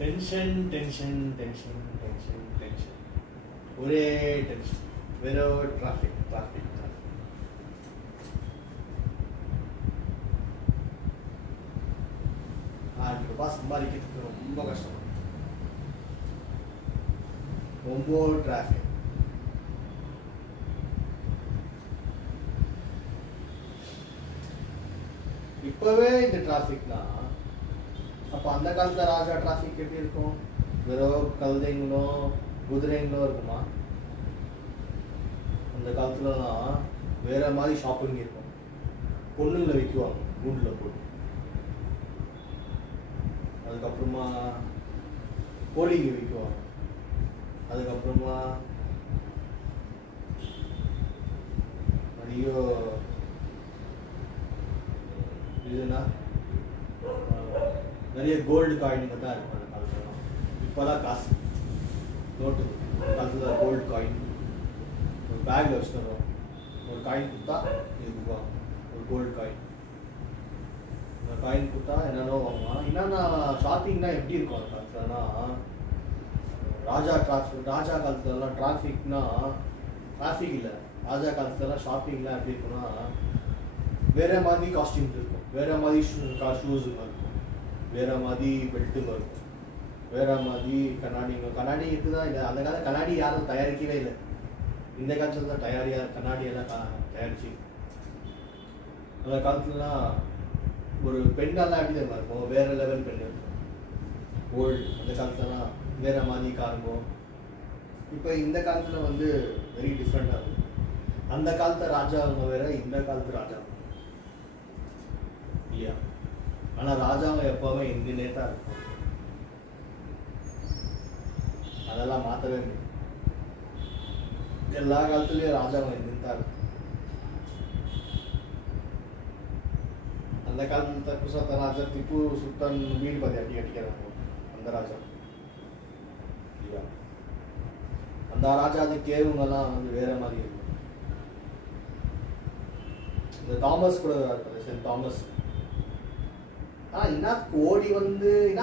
Tension tension tension tension tension ஒரே tension வெறும் traffic traffic traffic. ₹1000 சம்பாதிக்கிறதுக்கு ரொம்ப கஷ்டம், ரொம்ப டிராஃபிக். இப்பவே இந்த டிராஃபிக்னா அப்போ அந்த காலத்துல ராஜா டிராஃபிக் எப்படி இருக்கும்? வெறும் கழுதைங்களும் குதிரைங்களும் இருக்குமா? அந்த காலத்துலலாம் வேற மாதிரி ஷாப்பிங் இருக்கும். பொண்ணுங்களை விற்குவாங்க கூண்டில் போட்டு. அதுக்கப்புறமா கோழிங்க விற்குவாங்க. அதுக்கப்புறமா நிறைய இதுனா நிறைய கோல்டு காயினுங்க தான் இருக்கும் அந்த காலத்துல. இப்போதான் காசு நோட்டு. காலத்துல கோல்டு காயின் ஒரு பேக்ல வச்சுட்டு ஒரு காயின் கொடுத்தா இது ரூபா, ஒரு கோல்டு காயின். அந்த காயின் கொடுத்தா என்னென்னோ வாங்குவான். என்னன்னா ஷாப்பிங்னா எப்படி இருக்கும் அந்த காலத்துலனா? ராஜா காலத்துலலாம் டிராஃபிக்னா டிராஃபிக் இல்லை. ராஜா காலத்துலலாம் ஷாப்பிங்லாம் எப்படி இருக்குன்னா வேற மாதிரி காஸ்டியூம்ஸ் இருக்கும், வேற மாதிரி ஷூஸுங்க இருக்கும், வேற மாதிரி பெல்ட்டுங்க இருக்கும், வேற மாதிரி கண்ணாடி இருக்குதான். இல்லை அந்த காலத்தில் கண்ணாடி யாரும் தயாரிக்கவே இல்லை. இந்த காலத்தில் தான் கண்ணாடியெல்லாம் தயாரிச்சு. அந்த காலத்துலலாம் ஒரு பெண்ணெல்லாம் எப்படி தான் இருக்கும், வேற லெவல் பெண் இருக்கும், ஓல்டு. அந்த காலத்துலலாம் வேற மாதிரி காருங்கோ. இப்போ இந்த காலத்தில் வந்து வெரி டிஃப்ரெண்டாக இருக்கும். அந்த காலத்து ராஜாவங்க வேற, இந்த காலத்து ராஜாவங்க இல்லையா? ஆனால் ராஜாவங்க எப்போவுமே இந்தியனே தான் இருக்கும். அதெல்லாம் மாற்றவே முடியும். எல்லா காலத்துலேயும் ராஜாவங்க இந்தியன் தான் இருக்கும். அந்த காலத்தில் தப்பு சாத்த ராஜா திப்பு சுல்தான் வீடு பார்த்து அடிக்கிறாங்க அந்த ராஜா இல்லையா? அந்த ராஜா அது கேவுங்கெல்லாம் வந்து வேற மாதிரி இருக்கும். இந்த தாமஸ் கூட சென்ட் தாமஸ் என்ன ஓடி வந்து